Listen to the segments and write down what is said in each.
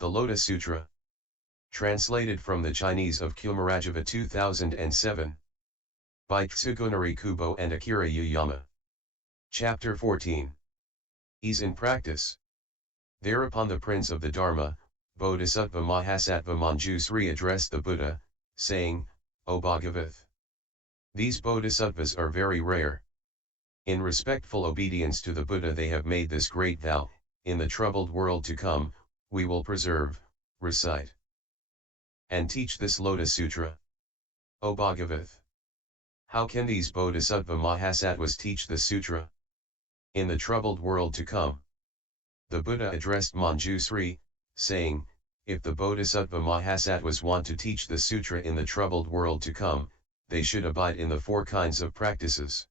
The Lotus Sutra. Translated from the Chinese of Kumarajava 2007. By Tsugunari Kubo and Akira Yuyama. Chapter 14. Ease in Practice. Thereupon the Prince of the Dharma, Bodhisattva Mahasattva ManjuSri addressed the Buddha, saying, O Bhagavath! These bodhisattvas are very rare. In respectful obedience to the Buddha they have made this great vow, in the troubled world to come, we will preserve, recite, and teach this Lotus Sutra. O Bhagavath! How can these bodhisattva mahasattvas teach the sutra? In the troubled world to come. The Buddha addressed ManjuSri, saying, if the bodhisattva mahasattvas want to teach the sutra in the troubled world to come, they should abide in the four kinds of practices.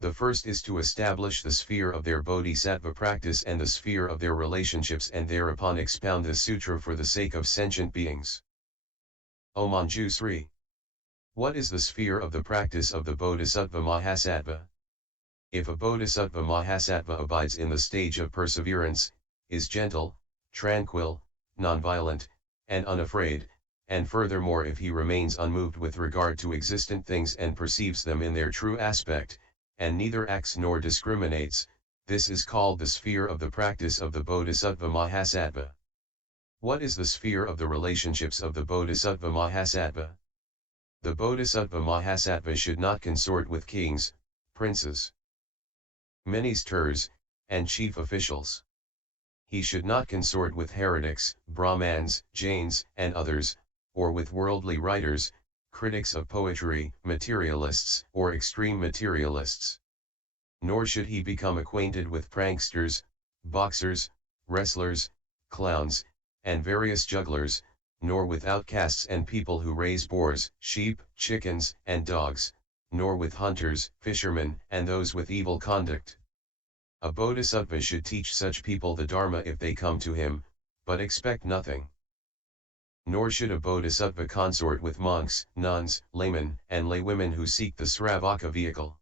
The first is to establish the sphere of their bodhisattva practice and the sphere of their relationships and thereupon expound the sutra for the sake of sentient beings. O ManjuSri! What is the sphere of the practice of the bodhisattva mahasattva? If a bodhisattva mahasattva abides in the stage of perseverance, is gentle, tranquil, non-violent, and unafraid, and furthermore if he remains unmoved with regard to existent things and perceives them in their true aspect, and neither acts nor discriminates, this is called the sphere of the practice of the bodhisattva mahasattva. What is the sphere of the relationships of the bodhisattva mahasattva? The bodhisattva mahasattva should not consort with kings, princes, ministers, and chief officials. He should not consort with heretics, Brahmans, Jains, and others, or with worldly writers, critics of poetry, materialists, or extreme materialists. Nor should he become acquainted with pranksters, boxers, wrestlers, clowns, and various jugglers, nor with outcasts and people who raise boars, sheep, chickens, and dogs, nor with hunters, fishermen, and those with evil conduct. A bodhisattva should teach such people the Dharma if they come to him, but expect nothing. Nor should a bodhisattva consort with monks, nuns, laymen, and laywomen who seek the Sravaka vehicle.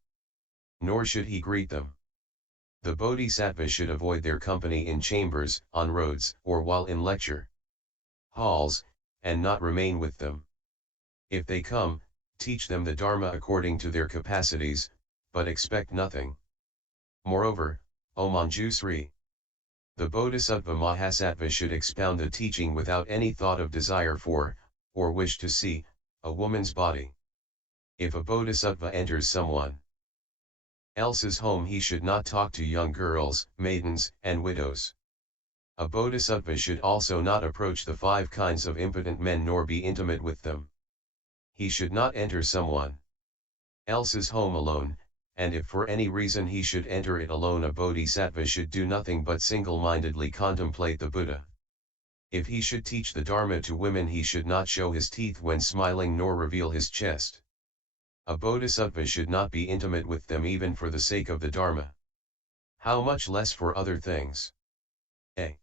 Nor should he greet them. The bodhisattva should avoid their company in chambers, on roads, or while in lecture halls, and not remain with them. If they come, teach them the Dharma according to their capacities, but expect nothing. Moreover, O ManjuSri! The bodhisattva mahasattva should expound the teaching without any thought of desire for, or wish to see, a woman's body. If a bodhisattva enters someone else's home he should not talk to young girls, maidens, and widows. A bodhisattva should also not approach the 5 kinds of impotent men nor be intimate with them. He should not enter someone else's home alone, and if for any reason he should enter it alone a bodhisattva should do nothing but single-mindedly contemplate the Buddha. If he should teach the Dharma to women he should not show his teeth when smiling nor reveal his chest. A bodhisattva should not be intimate with them even for the sake of the Dharma. How much less for other things? A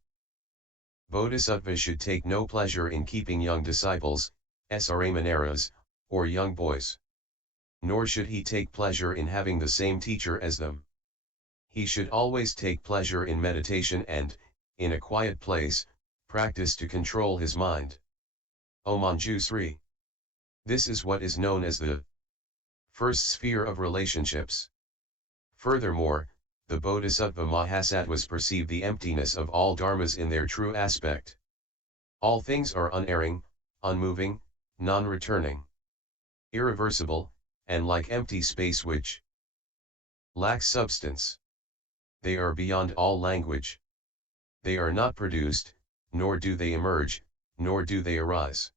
bodhisattva should take no pleasure in keeping young disciples, Sra-maneras, or young boys. Nor should he take pleasure in having the same teacher as them. He should always take pleasure in meditation and, in a quiet place, practice to control his mind. O ManjuSri! This is what is known as the first sphere of relationships. Furthermore, the bodhisattva mahasattvas perceive the emptiness of all dharmas in their true aspect. All things are unerring, unmoving, non-returning, irreversible, and like empty space which lacks substance. They are beyond all language. They are not produced, nor do they emerge, nor do they arise.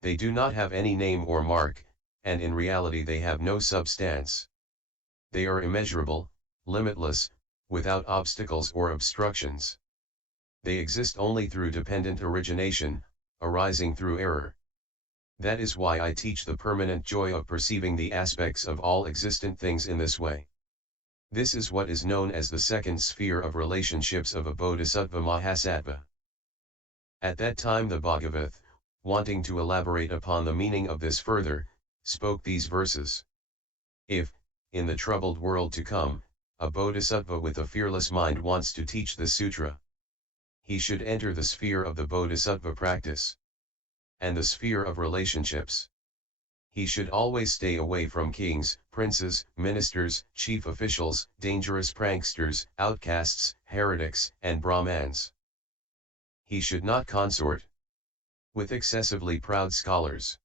They do not have any name or mark, and in reality they have no substance. They are immeasurable, limitless, without obstacles or obstructions. They exist only through dependent origination, arising through error. That is why I teach the permanent joy of perceiving the aspects of all existent things in this way. This is what is known as the second sphere of relationships of a bodhisattva mahasattva. At that time the Bhagavath, wanting to elaborate upon the meaning of this further, spoke these verses. If, in the troubled world to come, a bodhisattva with a fearless mind wants to teach the sutra, he should enter the sphere of the bodhisattva practice, and the sphere of relationships. He should always stay away from kings, princes, ministers, chief officials, dangerous pranksters, outcasts, heretics, and Brahmans. He should not consort with excessively proud scholars,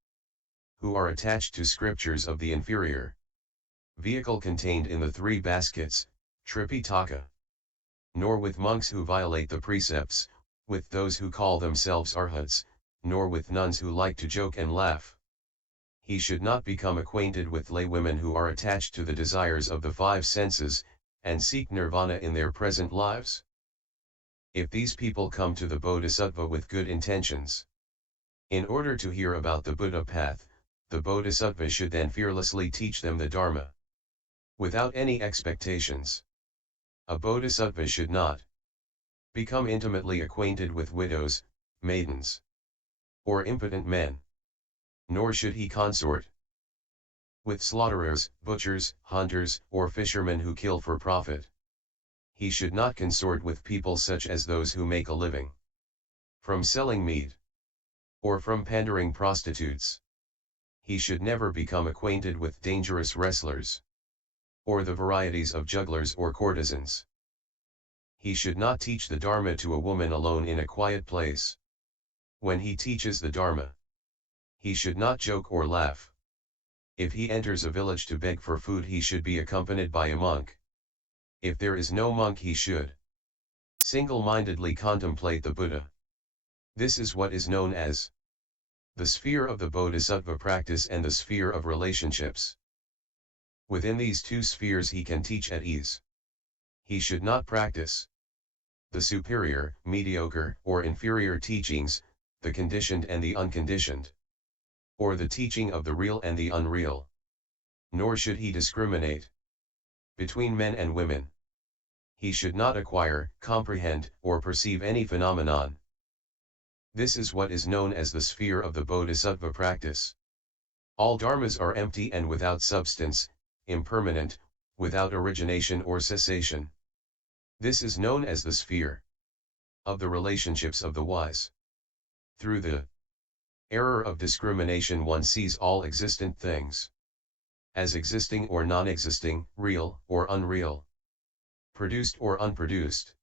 who are attached to scriptures of the inferior vehicle contained in the three baskets, Tripitaka. Nor with monks who violate the precepts, with those who call themselves arhats, nor with nuns who like to joke and laugh. He should not become acquainted with laywomen who are attached to the desires of the five senses, and seek nirvana in their present lives. If these people come to the bodhisattva with good intentions, in order to hear about the Buddha path, the bodhisattva should then fearlessly teach them the Dharma, without any expectations. A bodhisattva should not become intimately acquainted with widows, maidens, or impotent men. Nor should he consort with slaughterers, butchers, hunters, or fishermen who kill for profit. He should not consort with people such as those who make a living from selling meat, or from pandering prostitutes. He should never become acquainted with dangerous wrestlers, or the varieties of jugglers or courtesans. He should not teach the Dharma to a woman alone in a quiet place. When he teaches the Dharma, he should not joke or laugh. If he enters a village to beg for food, he should be accompanied by a monk. If there is no monk, he should single-mindedly contemplate the Buddha. This is what is known as the sphere of the bodhisattva practice and the sphere of relationships. Within these two spheres he can teach at ease. He should not practice the superior, mediocre, or inferior teachings, the conditioned and the unconditioned, or the teaching of the real and the unreal. Nor should he discriminate between men and women. He should not acquire, comprehend, or perceive any phenomenon. This is what is known as the sphere of the bodhisattva practice. All dharmas are empty and without substance, impermanent, without origination or cessation. This is known as the sphere of the relationships of the wise. Through the error of discrimination one sees all existent things as existing or non-existing, real or unreal, produced or unproduced.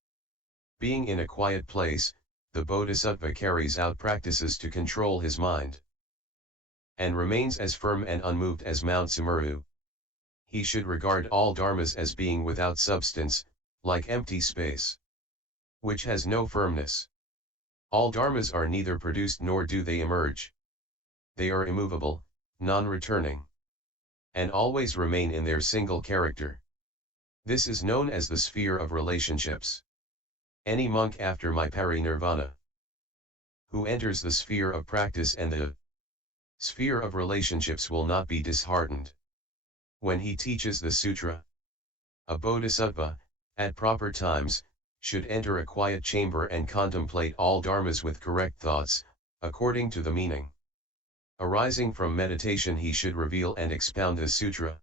Being in a quiet place, the bodhisattva carries out practices to control his mind, and remains as firm and unmoved as Mount Sumeru. He should regard all dharmas as being without substance, like empty space, which has no firmness. All dharmas are neither produced nor do they emerge. They are immovable, non-returning, and always remain in their single character. This is known as the sphere of relationships. Any monk after my parinirvana, who enters the sphere of practice and the sphere of relationships, will not be disheartened. When he teaches the sutra, a bodhisattva, at proper times, should enter a quiet chamber and contemplate all dharmas with correct thoughts, according to the meaning arising from meditation. He should reveal and expound the sutra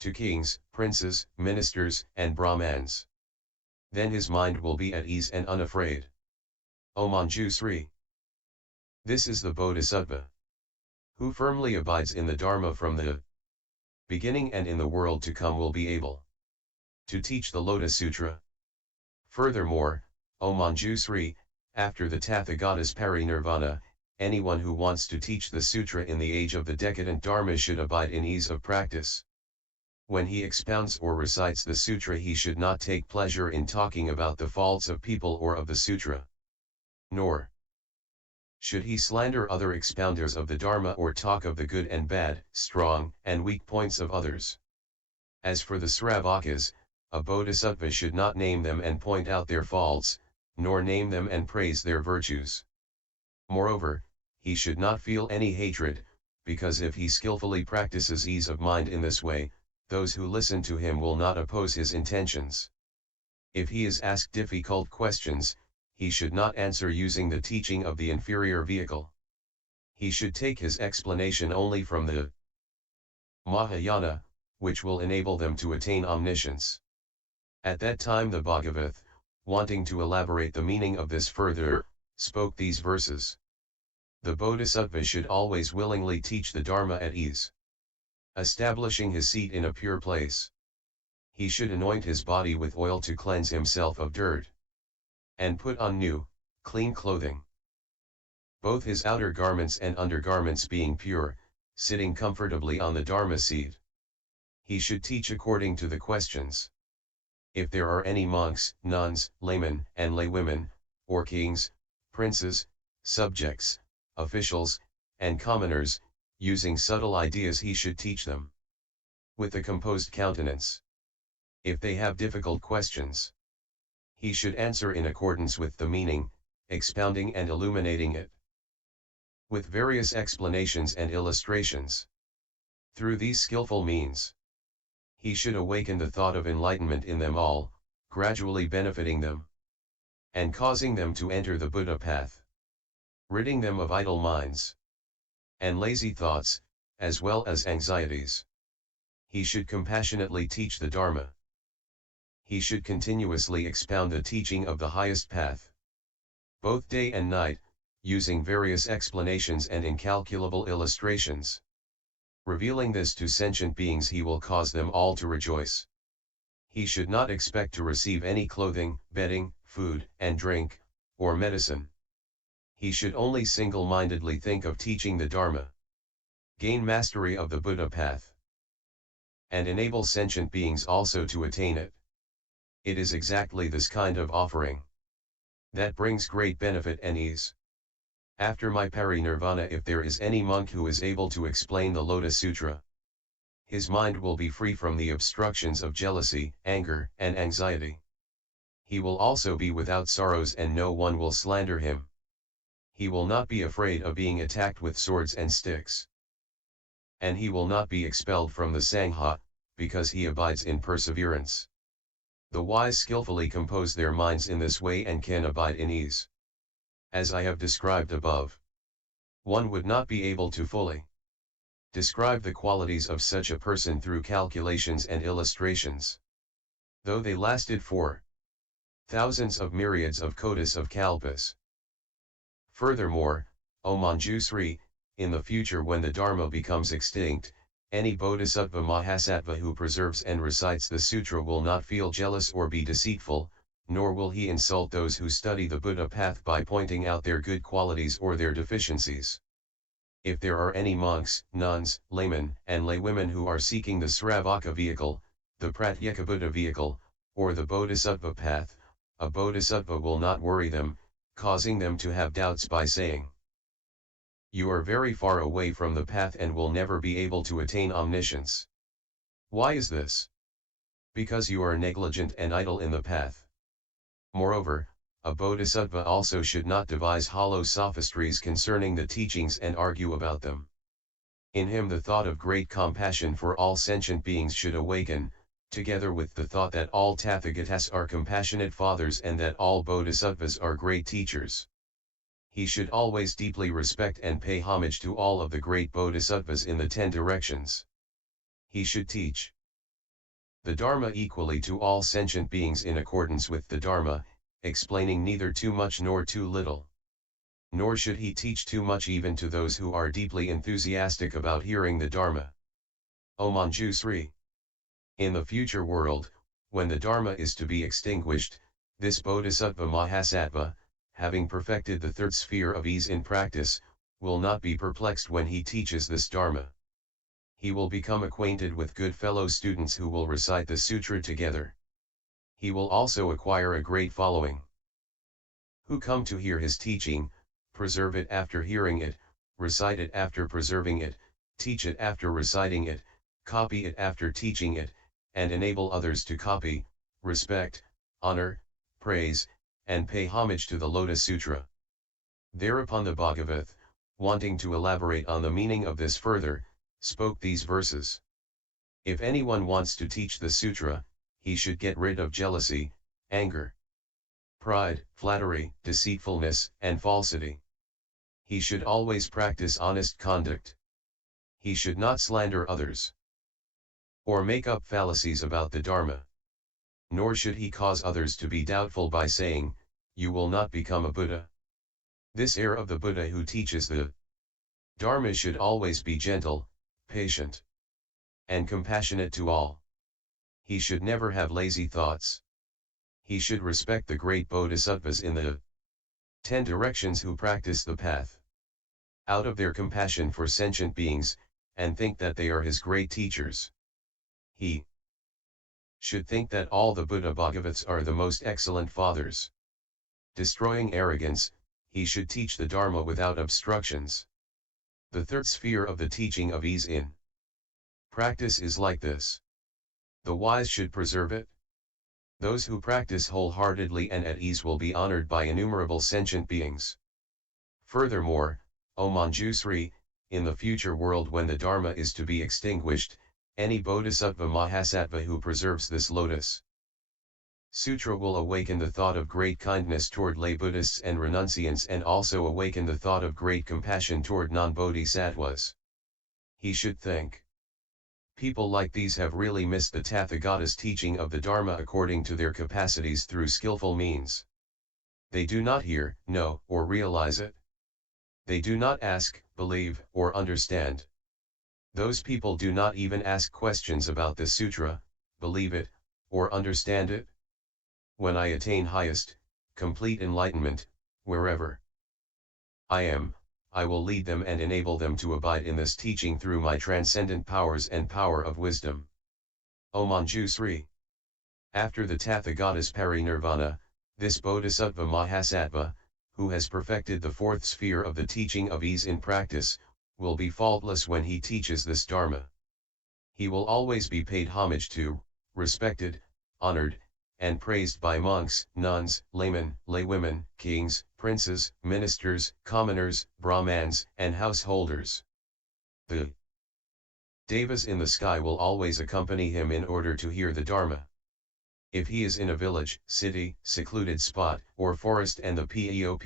to kings, princes, ministers, and Brahmans. Then his mind will be at ease and unafraid. O ManjuSri! This is the bodhisattva, who firmly abides in the Dharma from the beginning and in the world to come will be able to teach the Lotus Sutra. Furthermore, O ManjuSri, after the Tathagata's parinirvana, anyone who wants to teach the sutra in the age of the decadent Dharma should abide in ease of practice. When he expounds or recites the sutra, he should not take pleasure in talking about the faults of people or of the sutra. Nor should he slander other expounders of the Dharma or talk of the good and bad, strong and weak points of others. As for the Sravakas, a bodhisattva should not name them and point out their faults, nor name them and praise their virtues. Moreover, he should not feel any hatred, because if he skillfully practices ease of mind in this way, those who listen to him will not oppose his intentions. If he is asked difficult questions, he should not answer using the teaching of the inferior vehicle. He should take his explanation only from the Mahayana, which will enable them to attain omniscience. At that time the Bhagavath, wanting to elaborate the meaning of this further, spoke these verses. The bodhisattva should always willingly teach the Dharma at ease, establishing his seat in a pure place. He should anoint his body with oil to cleanse himself of dirt, and put on new, clean clothing. Both his outer garments and undergarments being pure, sitting comfortably on the Dharma seat. He should teach according to the questions. If there are any monks, nuns, laymen, and laywomen, or kings, princes, subjects, officials, and commoners, using subtle ideas he should teach them with a composed countenance. If they have difficult questions, he should answer in accordance with the meaning, expounding and illuminating it with various explanations and illustrations. Through these skillful means, he should awaken the thought of enlightenment in them all, gradually benefiting them, and causing them to enter the Buddha path, ridding them of idle minds and lazy thoughts, as well as anxieties. He should compassionately teach the Dharma. He should continuously expound the teaching of the highest path, both day and night, using various explanations and incalculable illustrations. Revealing this to sentient beings, he will cause them all to rejoice. He should not expect to receive any clothing, bedding, food, and drink, or medicine. He should only single-mindedly think of teaching the Dharma, gain mastery of the Buddha path, and enable sentient beings also to attain it. It is exactly this kind of offering that brings great benefit and ease. After my parinirvana, if there is any monk who is able to explain the Lotus Sutra, his mind will be free from the obstructions of jealousy, anger, and anxiety. He will also be without sorrows, and no one will slander him. He will not be afraid of being attacked with swords and sticks. And he will not be expelled from the Sangha, because he abides in perseverance. The wise skillfully compose their minds in this way and can abide in ease. As I have described above, one would not be able to fully describe the qualities of such a person through calculations and illustrations, though they lasted for thousands of myriads of kotis of kalpas. Furthermore, O ManjuSri, in the future when the Dharma becomes extinct, any bodhisattva mahasattva who preserves and recites the sutra will not feel jealous or be deceitful, nor will he insult those who study the Buddha path by pointing out their good qualities or their deficiencies. If there are any monks, nuns, laymen, and laywomen who are seeking the Sravaka vehicle, the Pratyekabuddha vehicle, or the bodhisattva path, a bodhisattva will not worry them, causing them to have doubts by saying, "You are very far away from the path and will never be able to attain omniscience." Why is this? Because you are negligent and idle in the path. Moreover, a bodhisattva also should not devise hollow sophistries concerning the teachings and argue about them. In him the thought of great compassion for all sentient beings should awaken, together with the thought that all Tathagatas are compassionate fathers and that all bodhisattvas are great teachers. He should always deeply respect and pay homage to all of the great bodhisattvas in the 10 directions. He should teach the Dharma equally to all sentient beings in accordance with the Dharma, explaining neither too much nor too little. Nor should he teach too much even to those who are deeply enthusiastic about hearing the Dharma. O ManjuSri, in the future world, when the Dharma is to be extinguished, this bodhisattva mahasattva, having perfected the third sphere of ease in practice, will not be perplexed when he teaches this Dharma. He will become acquainted with good fellow students who will recite the sutra together. He will also acquire a great following, who come to hear his teaching, preserve it after hearing it, recite it after preserving it, teach it after reciting it, copy it after teaching it, and enable others to copy, respect, honor, praise, and pay homage to the Lotus Sutra. Thereupon the Bhagavat, wanting to elaborate on the meaning of this further, spoke these verses. If anyone wants to teach the sutra, he should get rid of jealousy, anger, pride, flattery, deceitfulness, and falsity. He should always practice honest conduct. He should not slander others, or make up fallacies about the Dharma. nor should he cause others to be doubtful by saying, "You will not become a Buddha." This heir of the Buddha who teaches the Dharma should always be gentle, patient, and compassionate to all. He should never have lazy thoughts. He should respect the great bodhisattvas in the 10 directions who practice the path out of their compassion for sentient beings, and think that they are his great teachers. He should think that all the Buddha Bhagavats are the most excellent fathers. Destroying arrogance, he should teach the Dharma without obstructions. The third sphere of the teaching of ease in practice is like this. The wise should preserve it. Those who practice wholeheartedly and at ease will be honored by innumerable sentient beings. Furthermore, O ManjuSri, in the future world when the Dharma is to be extinguished, any bodhisattva mahasattva who preserves this Lotus Sutra will awaken the thought of great kindness toward lay Buddhists and renunciants, and also awaken the thought of great compassion toward non-bodhisattvas. He should think. People like these have really missed the Tathagata's teaching of the Dharma according to their capacities through skillful means. They do not hear, know, or realize it. They do not ask, believe, or understand. Those people do not even ask questions about the sutra, believe it, or understand it. When I attain highest, complete enlightenment, wherever I am, I will lead them and enable them to abide in this teaching through my transcendent powers and power of wisdom. O ManjuSri. After the Tathagata's parinirvana, this bodhisattva mahasattva, who has perfected the fourth sphere of the teaching of ease in practice, will be faultless when he teaches this Dharma. He will always be paid homage to, respected, honored, and praised by monks, nuns, laymen, laywomen, kings, princes, ministers, commoners, brahmans, and householders. The devas in the sky will always accompany him in order to hear the Dharma. If he is in a village, city, secluded spot, or forest and the people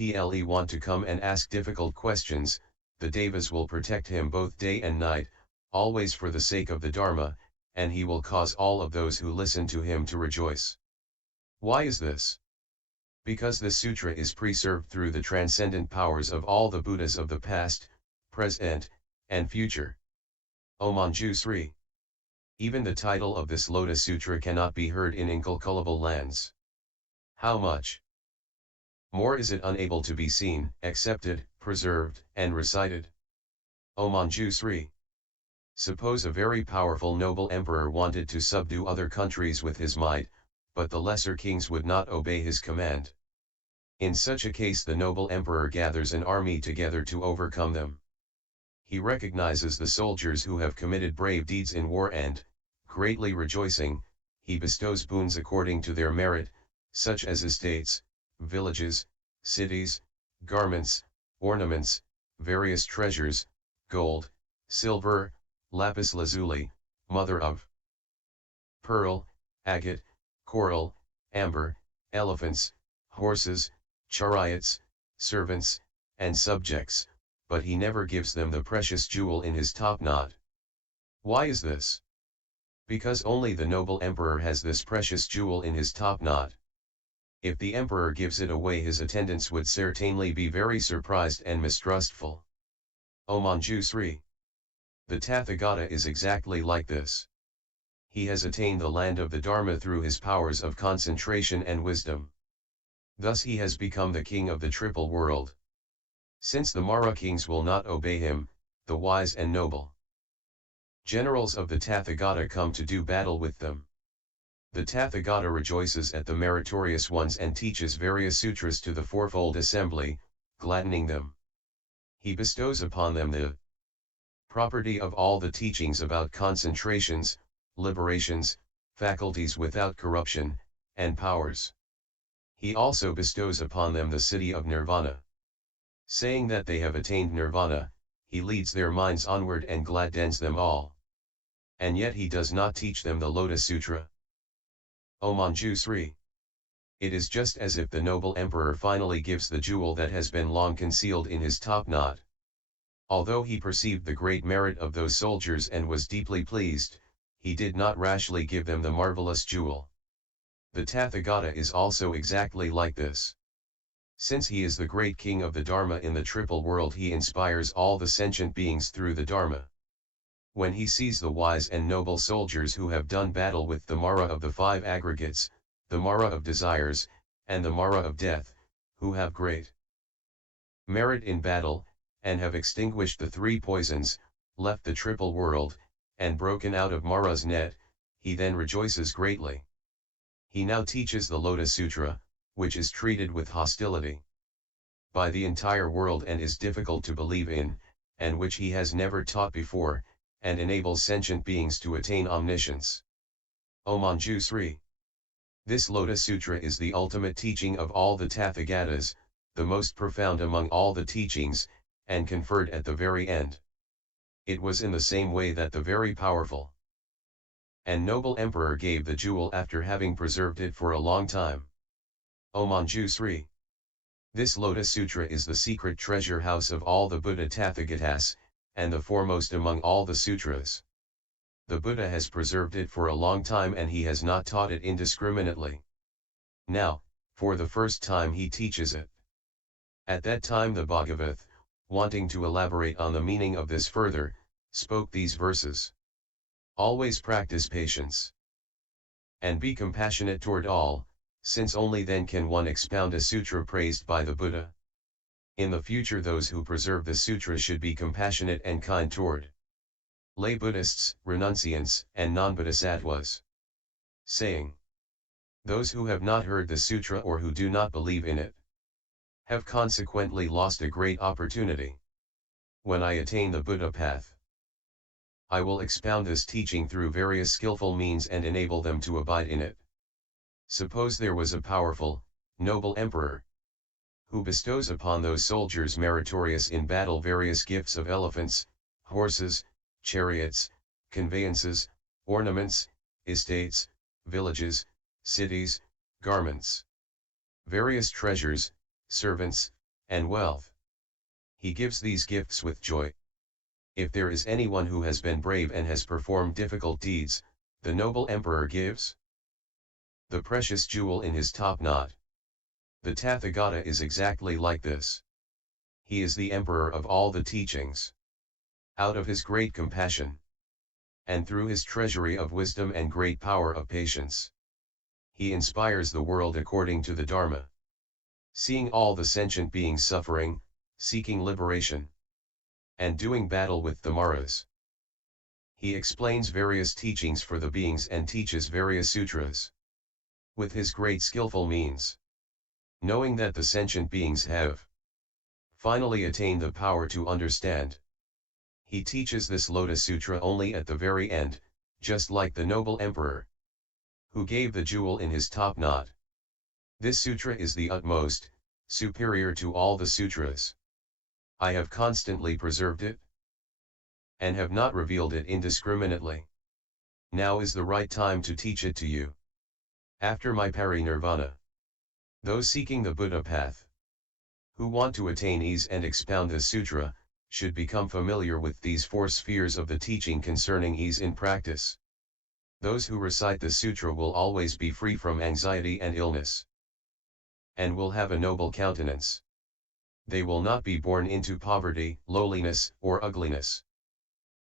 want to come and ask difficult questions, the devas will protect him both day and night, always for the sake of the Dharma, and he will cause all of those who listen to him to rejoice. Why is this? Because this sutra is preserved through the transcendent powers of all the Buddhas of the past, present, and future. O ManjuSri. Even the title of this Lotus Sutra cannot be heard in incalculable lands. How much more is it unable to be seen, accepted, preserved, and recited? O ManjuSri. Suppose a very powerful noble emperor wanted to subdue other countries with his might, but the lesser kings would not obey his command. In such a case the noble emperor gathers an army together to overcome them. He recognizes the soldiers who have committed brave deeds in war and, greatly rejoicing, he bestows boons according to their merit, such as estates, villages, cities, garments, ornaments, various treasures, gold, silver, lapis lazuli, mother of pearl, agate, coral, amber, elephants, horses, chariots, servants, and subjects, but he never gives them the precious jewel in his top knot. Why is this? Because only the noble emperor has this precious jewel in his top knot. If the emperor gives it away, his attendants would certainly be very surprised and mistrustful. O ManjuSri. The Tathagata is exactly like this. He has attained the land of the Dharma through his powers of concentration and wisdom. Thus he has become the king of the triple world. Since the Mara kings will not obey him, the wise and noble generals of the Tathagata come to do battle with them. The Tathagata rejoices at the meritorious ones and teaches various sutras to the fourfold assembly, gladdening them. He bestows upon them the property of all the teachings about concentrations, liberations, faculties without corruption, and powers. He also bestows upon them the city of nirvana. Saying that they have attained nirvana, he leads their minds onward and gladdens them all. And yet he does not teach them the Lotus Sutra. O ManjuSri. It is just as if the noble emperor finally gives the jewel that has been long concealed in his top knot. Although he perceived the great merit of those soldiers and was deeply pleased, he did not rashly give them the marvelous jewel. The Tathagata is also exactly like this. Since he is the great king of the Dharma in the triple world, he inspires all the sentient beings through the Dharma. When he sees the wise and noble soldiers who have done battle with the Mara of the five aggregates, the Mara of desires, and the Mara of death, who have great merit in battle, and have extinguished the three poisons, left the triple world, and broken out of Mara's net, he then rejoices greatly. He now teaches the Lotus Sutra, which is treated with hostility by the entire world and is difficult to believe in, and which he has never taught before, and enables sentient beings to attain omniscience. O ManjuSri! This Lotus Sutra is the ultimate teaching of all the Tathagatas, the most profound among all the teachings, and conferred at the very end. It was in the same way that the very powerful and noble emperor gave the jewel after having preserved it for a long time. O ManjuSri! This Lotus Sutra is the secret treasure house of all the Buddha Tathagatas, and the foremost among all the sutras. The Buddha has preserved it for a long time and he has not taught it indiscriminately. Now, for the first time he teaches it. At that time the Bhagavath, wanting to elaborate on the meaning of this further, spoke these verses. Always practice patience. And be compassionate toward all, since only then can one expound a sutra praised by the Buddha. In the future those who preserve the sutra should be compassionate and kind toward lay Buddhists, renunciants, and non-bodhisattvas. Saying, those who have not heard the sutra or who do not believe in it have consequently lost a great opportunity. When I attain the Buddha path, I will expound this teaching through various skillful means and enable them to abide in it. Suppose there was a powerful, noble emperor, who bestows upon those soldiers meritorious in battle various gifts of elephants, horses, chariots, conveyances, ornaments, estates, villages, cities, garments, various treasures, servants, and wealth. He gives these gifts with joy. If there is anyone who has been brave and has performed difficult deeds, the noble emperor gives the precious jewel in his top knot. The Tathagata is exactly like this. He is the emperor of all the teachings. Out of his great compassion, and through his treasury of wisdom and great power of patience, he inspires the world according to the Dharma. Seeing all the sentient beings suffering, seeking liberation, and doing battle with the Maras, he explains various teachings for the beings and teaches various sutras with his great skillful means. Knowing that the sentient beings have finally attained the power to understand, he teaches this Lotus Sutra only at the very end, just like the noble emperor who gave the jewel in his top knot. This sutra is the utmost, superior to all the sutras. I have constantly preserved it, and have not revealed it indiscriminately. Now is the right time to teach it to you. After my parinirvana, those seeking the Buddha path, who want to attain ease and expound this sutra, should become familiar with these four spheres of the teaching concerning ease in practice. Those who recite the sutra will always be free from anxiety and illness, and will have a noble countenance. They will not be born into poverty, lowliness, or ugliness.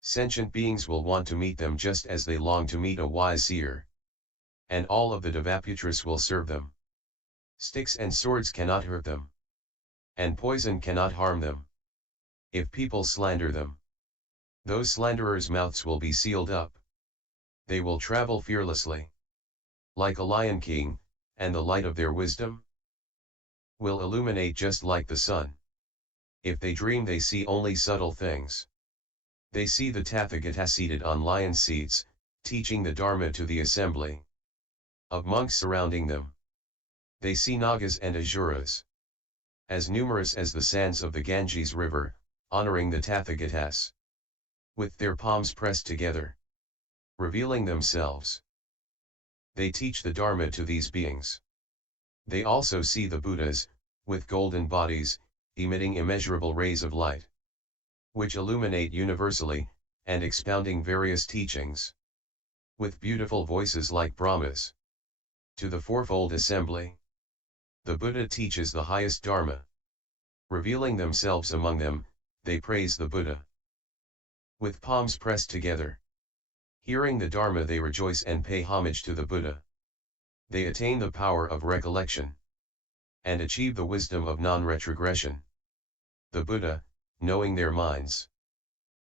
Sentient beings will want to meet them just as they long to meet a wise seer. And all of the Devaputras will serve them. Sticks and swords cannot hurt them, and poison cannot harm them. If people slander them, those slanderers' mouths will be sealed up. They will travel fearlessly, like a lion king, and the light of their wisdom will illuminate just like the sun. If they dream they see only subtle things. They see the Tathagata seated on lion seats, teaching the Dharma to the assembly of monks surrounding them. They see Nagas and Asuras, as numerous as the sands of the Ganges river, honoring the Tathagatas, with their palms pressed together, revealing themselves. They teach the Dharma to these beings. They also see the Buddhas, with golden bodies, emitting immeasurable rays of light, which illuminate universally, and expounding various teachings, with beautiful voices like Brahmas. To the fourfold assembly. The Buddha teaches the highest Dharma. Revealing themselves among them, they praise the Buddha. With palms pressed together. Hearing the Dharma they rejoice and pay homage to the Buddha. They attain the power of recollection. And achieve the wisdom of non-retrogression. The Buddha, knowing their minds.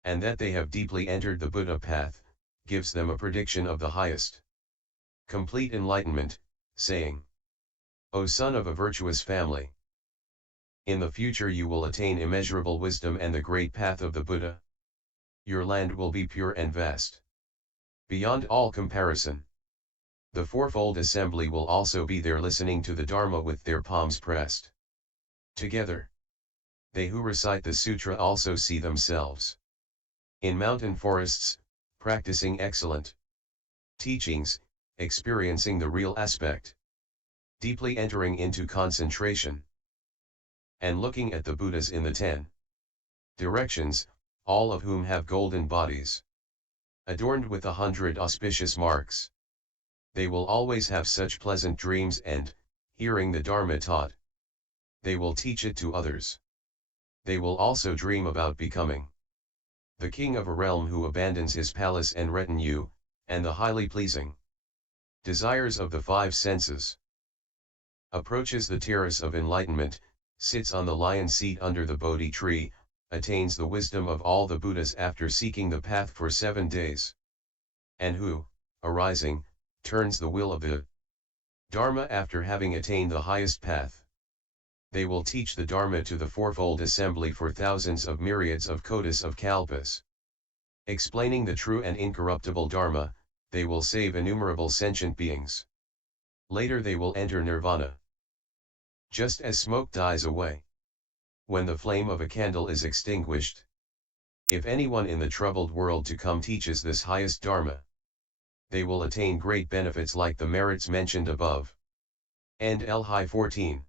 And that they have deeply entered the Buddha path, gives them a prediction of the highest. Complete enlightenment, saying, O son of a virtuous family! In the future you will attain immeasurable wisdom and the great path of the Buddha. Your land will be pure and vast. Beyond all comparison. The fourfold assembly will also be there listening to the Dharma with their palms pressed together. They who recite the sutra also see themselves in mountain forests, practicing excellent teachings, experiencing the real aspect, deeply entering into concentration, and looking at the Buddhas in the 10 directions, all of whom have golden bodies, adorned with 100 auspicious marks. They will always have such pleasant dreams and, hearing the Dharma taught, they will teach it to others. They will also dream about becoming the king of a realm who abandons his palace and retinue, and the highly pleasing desires of the 5 senses. Approaches the terrace of enlightenment, sits on the lion seat under the Bodhi tree, attains the wisdom of all the Buddhas after seeking the path for 7 days. And who, arising, turns the will of the Dharma after having attained the highest path. They will teach the Dharma to the fourfold assembly for thousands of myriads of kotis of kalpas. Explaining the true and incorruptible Dharma, they will save innumerable sentient beings. Later they will enter nirvana. Just as smoke dies away when the flame of a candle is extinguished. If anyone in the troubled world to come teaches this highest Dharma, they will attain great benefits like the merits mentioned above. And L. 14.